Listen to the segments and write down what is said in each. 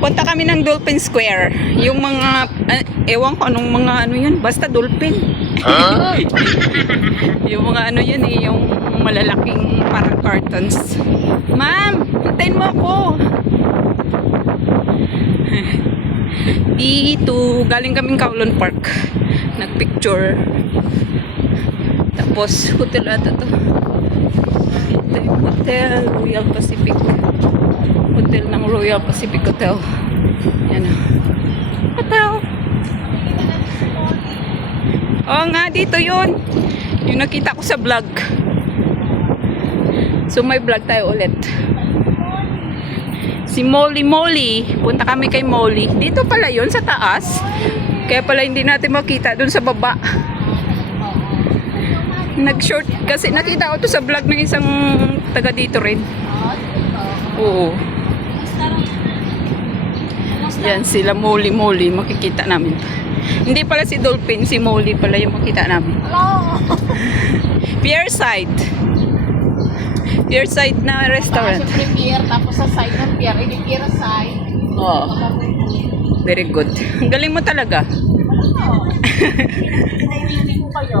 Punta kami ng Dolphin Square. Yung mga, ewan ko anong mga ano yun. Basta dolphin. Yung mga ano yun eh. Yung malalaking parang cartons. Ma'am, hintayin mo ako. Dito, galing kaming Kowloon Park. Nagpicture. Tapos, hotel ata to. Ito yung hotel, Royal Pacific. Hotel ng Royal Pacific Hotel. Yan o. Hotel. Oo nga, dito yun. Yung nakita ko sa vlog. So may vlog tayo ulit. Si Molly Molly. Punta kami kay Molly. Dito pala yun sa taas. Kaya pala hindi natin makita dun sa baba. Nag-short kasi nakita ko to sa vlog ng isang taga dito rin. Oo. Yan sila Molly Molly. Makikita namin. Hindi pala si Dolphin. Si Molly pala yung makita namin. Pierside. Pierside na restaurant. Siyempre pier, tapos sa side ng pier, hindi pier side. Oh. Very good. Ang galing mo talaga. Hindi ko kayo.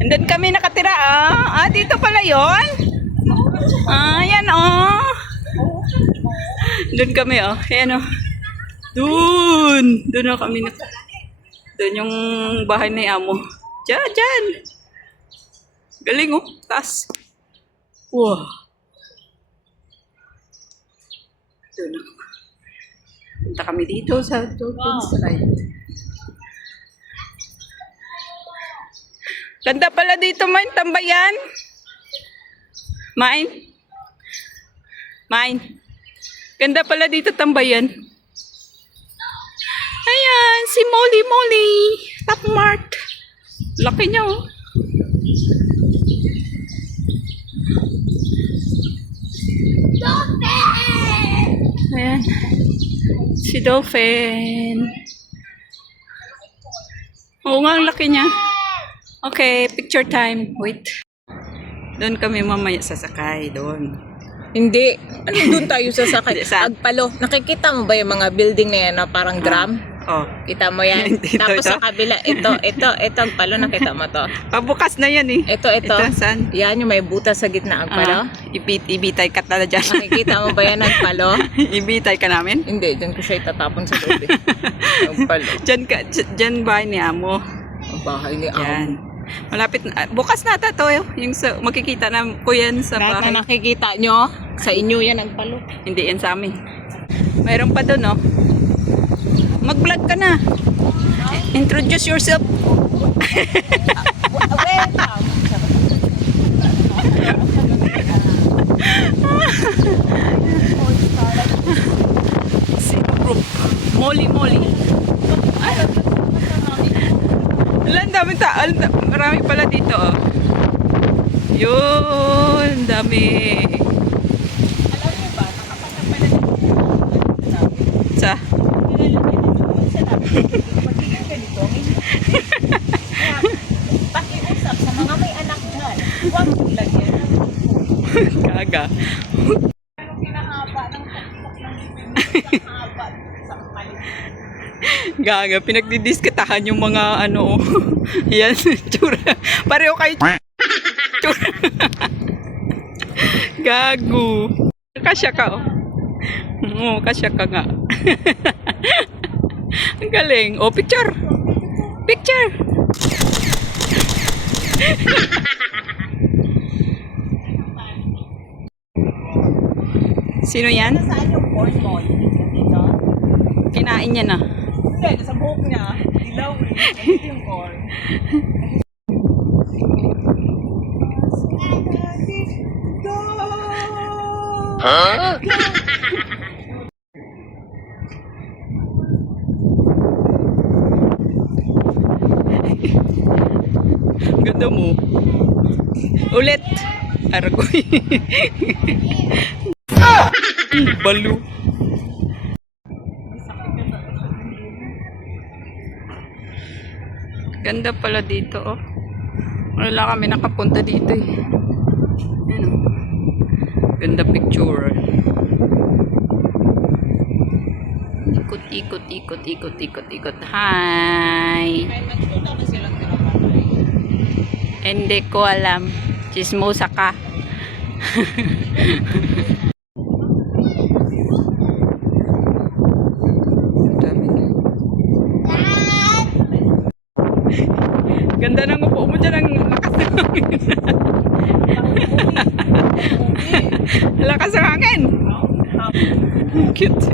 And then kami nakatira dito pala yon. Yan Doon kami ayan Doon na kami doon yung bahay ni Amo. Diyan. Galing taas. Wow. Doon na. Punta kami dito sa Dolphin Slide. Ganda pala dito, Main. Tambayan. Main. Ganda pala dito, tambayan. Ayan, si Molly Molly. Top mark. Laki niya, Dolphin! Ayan. Si Dolphin. Oo nga, ang laki niya. Okay, picture time. Wait. Doon kami mamaya sasakay. Doon. Hindi. Ano doon tayo sasakay? Saan? Agpalo. Nakikita mo ba yung mga building na yan na parang drum? Kita mo yan? Dito, Tapos ito? sa kabila, ito, Agpalo, nakita mo to. Pabukas na yan eh. Ito. Saan? Yan yung may butas sa gitna, Agpalo. Ibitay ka na dyan. Nakikita mo ba yan, Agpalo? Ibitay ka namin? Hindi, dyan ko siya itatapon sa loob eh. Agpalo. Dyan bahay ni Amo. Ang bahay ni Amo. Yan. Malapit na. Bukas na to. Yung makikita na ko yan sa Kahit bahay. na nakikita nyo, sa inyo yan, Agpalo. Hindi yan sa amin. Mayroon pa doon, Mag-vlog ka na. Introduce yourself. Welcome! Sino group? Molly. Ang dami marami pala dito, Yun, dami. Alam mo ba, nakapag pala dito Sa? magiging ganito, pakiusap sa mga may anak dyan, huwag yung lagyan ng Kaga. anong pinahaba ng tuktok ng bibig ng haba sa kalit. Gaga, pinagdidiskatahan yung mga yan, tsura. Pareho kayo tsura. Gago. Kasya ka, Oo, kasya ka nga. Ang galing. Picture. Picture. Sino yan? Saan yung corn mo? Dito? Kinain niya na. Hindi, sa buhok niya, dilaw eh. Dito yung corn. Huh? Ganda mo. Ulit. Aragoy. Balo. Ganda pala dito, oh. Wala kami nakapunta dito, eh. Ayan, oh. Ganda picture. Ikot, ikot, ikot, ikot, ikot, ikot. Hi! Ay, nagtuto na silang tinapatay. Hindi ko alam. Chismosa ka. Ganda ng upo mo dyan. Ang lakas ng hangin. Lakas ng hangin. Cute.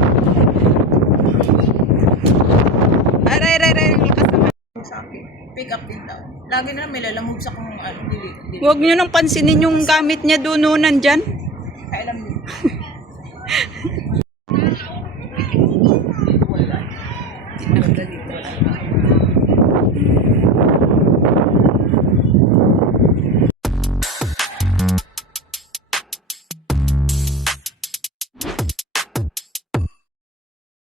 Aray, aray, aray. Lakas ng hangin. Sa akin, pick up din daw. Lagi na may lalamove sa kung dili. Huwag nyo nang pansinin yung gamit niya doon nandyan. Kailan